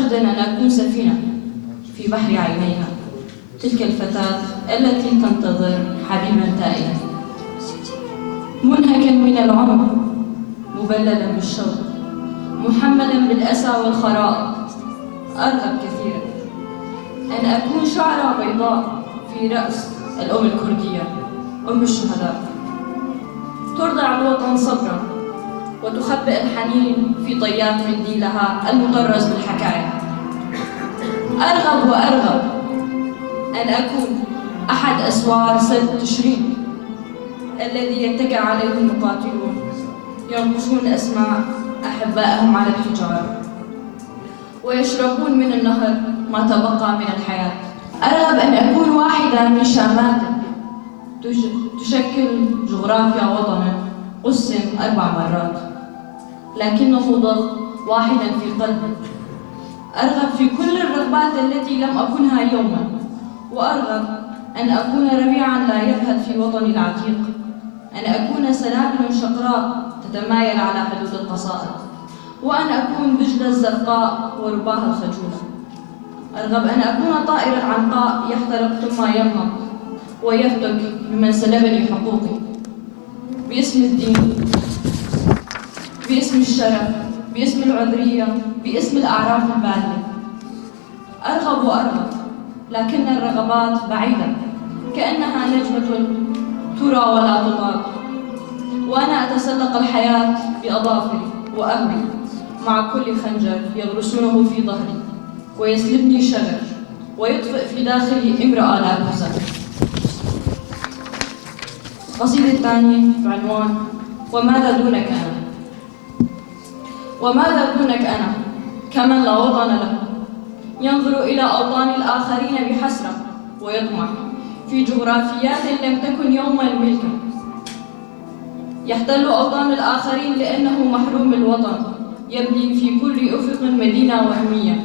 جدا أن أكون سفينة في بحر عينيها، تلك الفتاة التي تنتظر حبيبا تائها، منهكا من العمر، مبللا بالشوق، محملا بالأسى والخراء. أرغب كثيرا أن أكون شعرة بيضاء في رأس الأم الكردية، أم الشهداء، ترضع الوطن صبرا وتخبئ الحنين في طيات منديلها المطرز بالحكاية. أرغب وأرغب أن أكون أحد أسوار سد تشرين الذي يتكئ عليه المقاتلون ينقشون أسماء أحبائهم على الحجارة ويشربون من النهر ما تبقى من الحياة. أرغب أن أكون واحدة من شامات تشكل جغرافيا وطنا قسم 4 مرات، لكنه ضل واحدا في قلبي. أرغب في كل الرغبات التي لم أكنها يوما، وأرغب أن أكون ربيعا لا يبهت في وطني العتيق، أن أكون سنابل شقراء تتمايل على حدود القصائد، وأن أكون دجلة الزرقاء ورباها الخجولة. أرغب أن أكون طائر العنقاء يحترق ثم ينهض ويفتك بمن سلبني حقوقي، باسم الدين، باسم الشرف، باسم العذرية، باسم الأعراف البالية. أرغب وأرغب، لكن الرغبات بعيدة كأنها نجمة ترى ولا تطاق، وأنا أتسلق الحياة بأظافري وأهوي مع كل خنجر يغرسونه في ظهري ويسلبني شغف ويطفئ في داخلي امرأة لا تزال. القصيدة الثانية بعنوان وماذا دونك أنا. وماذا دونك أنا كمن لا وطن له، ينظر إلى أوطان الآخرين بحسرة ويطمح في جغرافيات لم تكن يوما ملكا، يحتل أوطان الآخرين لأنه محروم الوطن، يبني في كل أفق مدينة وهمية،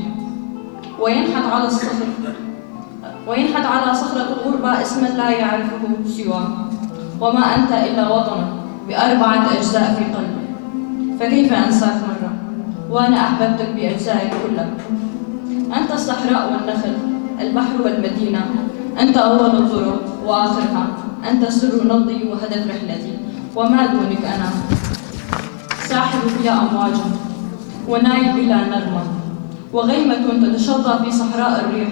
وينحت على صخرة الغربة اسما لا يعرفه سواه. وما أنت إلا وطن ب4 أجزاء في قلبي، فكيف أنساك مرة وأنا أحببتك بأجزائك كلها. أنت الصحراء والنخل، البحر والمدينة، أنت أول الطرق وآخرها، أنت سر نبضي وهدف رحلتي. وما دونك أنا ساحل بلا أمواج ونايم بلا نغمة، وغيمة تتشظى في صحراء الريح،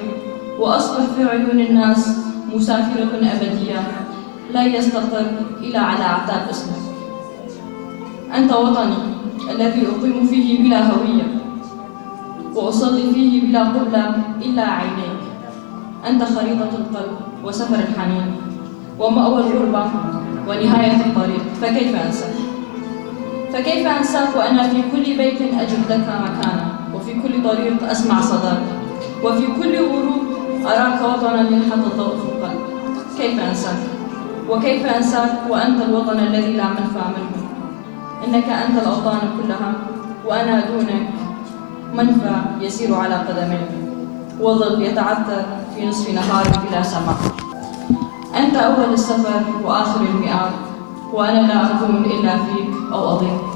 وأصبح في عيون الناس مسافرة أبدية لا يستقر إلا على أعتاب اسمك. أنت وطني الذي أقيم فيه بلا هوية وأصلي فيه بلا قبلة إلا عينيك. أنت خريطة القلب وسفر الحنين ومأوى الغربة ونهاية الطريق. فكيف أنساك وأنا في كل بيت أجد لك مكانا، وفي كل طريق أسمع صداك، وفي كل غروب أراك وطنا ينحت الضوء في القلب. كيف أنساك؟ وكيف أنساك وأنت الوطن الذي لا منفى منه؟ إنك أنت الأوطان كلها، وأنا دونك منفى يسير على قدميك، وظل يتعثر في نصف نهار بلا سماء. أنت أول السفر وآخر المئات، وأنا لا أكون إلا فيك أو أضيق.